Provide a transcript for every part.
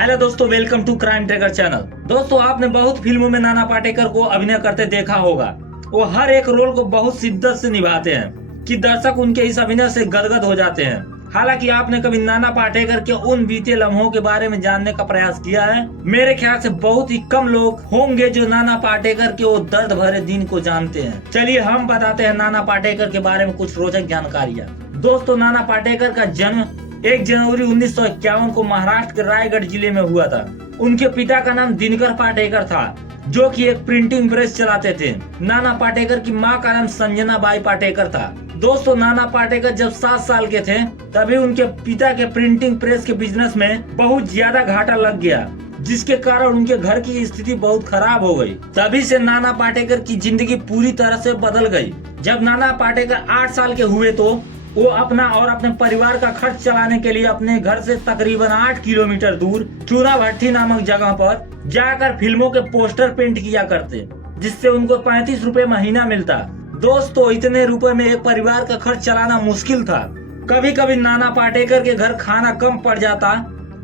Hello दोस्तों, welcome to crime tracker channel. दोस्तों, आपने बहुत फिल्मों में नाना पाटेकर को अभिनय करते देखा होगा। वो हर एक रोल को बहुत शिद्दत से निभाते हैं कि दर्शक उनके इस अभिनय से गदगद हो जाते हैं। हालांकि आपने कभी नाना पाटेकर के उन बीते लम्हों के बारे में जानने का प्रयास किया है? मेरे ख्याल से बहुत ही कम लोग होंगे जो नाना पाटेकर के वो दर्द भरे दिन को जानते हैं। चलिए हम बताते हैं नाना पाटेकर के बारे में कुछ रोचक जानकारियाँ। दोस्तों, नाना पाटेकर का जन्म 1 जनवरी 1951 को महाराष्ट्र के रायगढ़ जिले में हुआ था। उनके पिता का नाम दिनकर पाटेकर था, जो कि एक प्रिंटिंग प्रेस चलाते थे। नाना पाटेकर की मां का नाम संजना बाई पाटेकर था। दोस्तों, नाना पाटेकर जब 7 साल के थे तभी उनके पिता के प्रिंटिंग प्रेस के बिजनेस में बहुत ज्यादा घाटा लग गया, जिसके कारण उनके घर की स्थिति बहुत खराब हो गई। तभी से नाना पाटेकर की जिंदगी पूरी तरह से बदल गई। जब नाना पाटेकर 8 साल के हुए तो वो अपना और अपने परिवार का खर्च चलाने के लिए अपने घर से तकरीबन 8 किलोमीटर दूर चूना भट्टी नामक जगह पर जाकर फिल्मों के पोस्टर पेंट किया करते, जिससे उनको 35 रुपए महीना मिलता। दोस्तों, इतने रुपए में एक परिवार का खर्च चलाना मुश्किल था। कभी कभी नाना पाटेकर के घर खाना कम पड़ जाता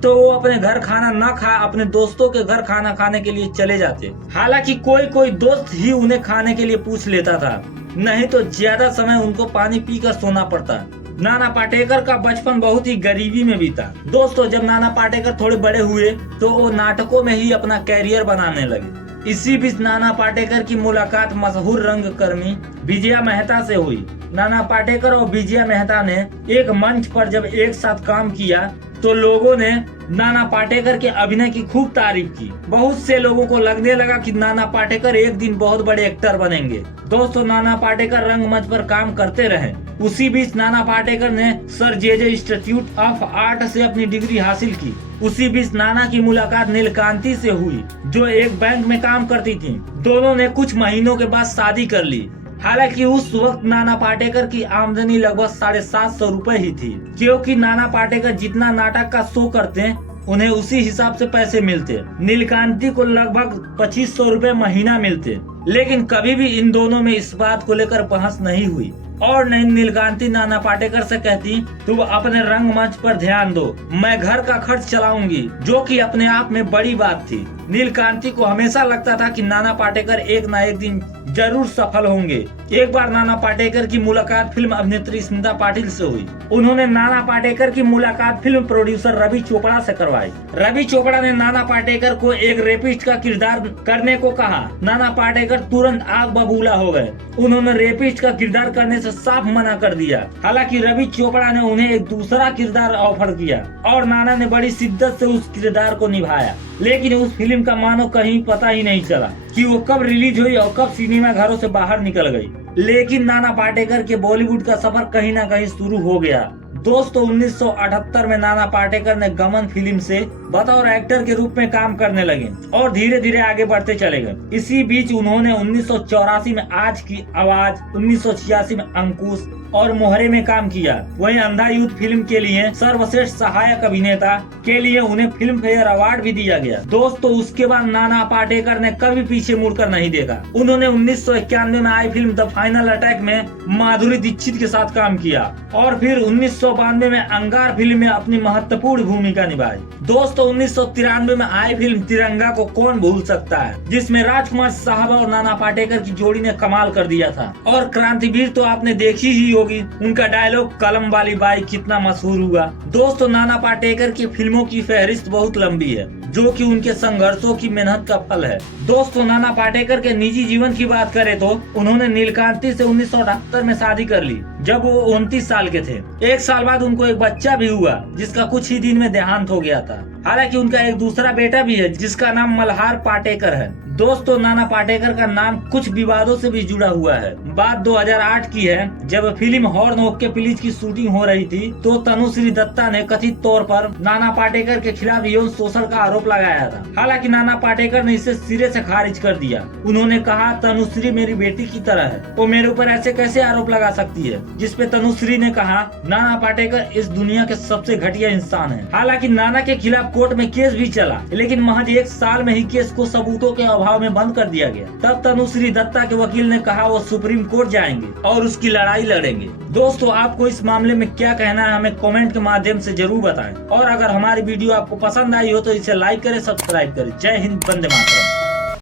तो वो अपने घर खाना न खा अपने दोस्तों के घर खाना खाने के लिए चले जाते। हालांकि कोई कोई दोस्त ही उन्हें खाने के लिए पूछ लेता था, नहीं तो ज्यादा समय उनको पानी पीकर सोना पड़ता। नाना पाटेकर का बचपन बहुत ही गरीबी में बीता। दोस्तों, जब नाना पाटेकर थोड़े बड़े हुए तो वो नाटकों में ही अपना कैरियर बनाने लगे। इसी बीच नाना पाटेकर की मुलाकात मशहूर रंगकर्मी विजया मेहता से हुई। नाना पाटेकर और विजया मेहता ने एक मंच पर जब एक साथ काम किया तो लोगों ने नाना पाटेकर के अभिनय की खूब तारीफ की। बहुत से लोगों को लगने लगा कि नाना पाटेकर एक दिन बहुत बड़े एक्टर बनेंगे। दोस्तों, नाना पाटेकर रंगमंच पर काम करते रहे। उसी बीच नाना पाटेकर ने sir J institute of art से अपनी डिग्री हासिल की। उसी बीच नाना की मुलाकात नीलकांति से हुई, जो एक बैंक में काम करती थी। दोनों ने कुछ महीनों के बाद शादी कर ली। हालांकि उस वक्त नाना पाटेकर की आमदनी लगभग 750 रुपए ही थी, क्योंकि नाना पाटेकर जितना नाटक का शो करते उन्हें उसी हिसाब से पैसे मिलते। नीलकांति को लगभग 2500 रुपए महीना मिलते। लेकिन कभी भी इन दोनों में इस बात को लेकर बहस नहीं हुई और नहीं नीलकांति नाना पाटेकर से कहती, तुम अपने रंगमंच पर ध्यान दो, मैं घर का खर्च चलाऊंगी, जो कि अपने आप में बड़ी बात थी। नीलकांति को हमेशा लगता था कि नाना पाटेकर एक न एक दिन जरूर सफल होंगे। एक बार नाना पाटेकर की मुलाकात फिल्म अभिनेत्री स्मिता पाटिल से हुई। उन्होंने नाना पाटेकर की मुलाकात फिल्म प्रोड्यूसर रवि चोपड़ा से करवाई। रवि चोपड़ा ने नाना पाटेकर को एक रेपिस्ट का किरदार करने को कहा। नाना पाटेकर तुरंत आग बबूला हो गए। उन्होंने रेपिस्ट का किरदार करने से साफ मना कर दिया। हालांकि रवि चोपड़ा ने उन्हें एक दूसरा किरदार ऑफर किया और नाना ने बड़ी शिद्दत से उस किरदार को निभाया। लेकिन उस फिल्म का मानो कहीं पता ही नहीं चला कि वो कब रिलीज हुई और कब सिनेमा घरों से बाहर निकल गई। लेकिन नाना पाटेकर के बॉलीवुड का सफर कहीं ना कहीं शुरू हो गया। दोस्तों, 1978 में नाना पाटेकर ने गमन फिल्म से बतौर एक्टर के रूप में काम करने लगे और धीरे धीरे आगे बढ़ते चले गए। इसी बीच उन्होंने 1984 में आज की आवाज, 1986 में अंकुश और मोहरे में काम किया। वहीं अंधा युद्ध फिल्म के लिए सर्वश्रेष्ठ सहायक अभिनेता के लिए उन्हें फिल्म फेयर अवार्ड भी दिया गया। दोस्तों, उसके बाद नाना पाटेकर ने कभी पीछे मुड़कर नहीं देखा। उन्होंने 1991 में आई फिल्म द फाइनल अटैक में माधुरी दीक्षित के साथ काम किया और फिर 1992 में अंगार फिल्म में अपनी महत्वपूर्ण भूमिका निभाई। दोस्तों, 1993 में आई फिल्म तिरंगा को कौन भूल सकता है, जिसमें राजकुमार साहब और नाना पाटेकर की जोड़ी ने कमाल कर दिया था। और क्रांतिवीर तो आपने देखी ही होगी, उनका डायलॉग कलम वाली बाई कितना मशहूर हुआ। दोस्तों, नाना पाटेकर की फिल्मों की फहरिस्त बहुत लंबी है, जो कि उनके संघर्षों की मेहनत का फल है। दोस्तों, नाना पाटेकर के निजी जीवन की बात करें तो उन्होंने नीलकांति से 1978 में शादी कर ली, जब वो 29 साल के थे। 1 साल बाद उनको एक बच्चा भी हुआ, जिसका कुछ ही दिन में देहांत हो गया था। हालांकि उनका एक दूसरा बेटा भी है, जिसका नाम मल्हार पाटेकर है। दोस्तों, नाना पाटेकर का नाम कुछ विवादों से भी जुड़ा हुआ है। बात 2008 की है, जब फिल्म हॉर्न ओके प्लीज की शूटिंग हो रही थी तो तनुश्री दत्ता ने कथित तौर पर नाना पाटेकर के खिलाफ यौन शोषण का आरोप लगाया था। हालांकि नाना पाटेकर ने इसे सिरे से खारिज कर दिया। उन्होंने कहा, तनुश्री मेरी बेटी की तरह है, वो मेरे ऊपर ऐसे कैसे आरोप लगा सकती है। जिसपे तनुश्री ने कहा नाना पाटेकर इस दुनिया के सबसे घटिया इंसान हैं। हालांकि नाना के खिलाफ कोर्ट में केस भी चला, लेकिन महज 1 साल में ही केस को सबूतों के अभाव में बंद कर दिया गया। तब तनुश्री दत्ता के वकील ने कहा वो सुप्रीम कोर्ट जाएंगे और उसकी लड़ाई लड़ेंगे। दोस्तों, आपको इस मामले में क्या कहना है हमें कमेंट के माध्यम से जरूर बताएं। और अगर हमारी वीडियो आपको पसंद आई हो तो इसे लाइक करें, सब्सक्राइब करें। जय हिंद, वंदे मातरम।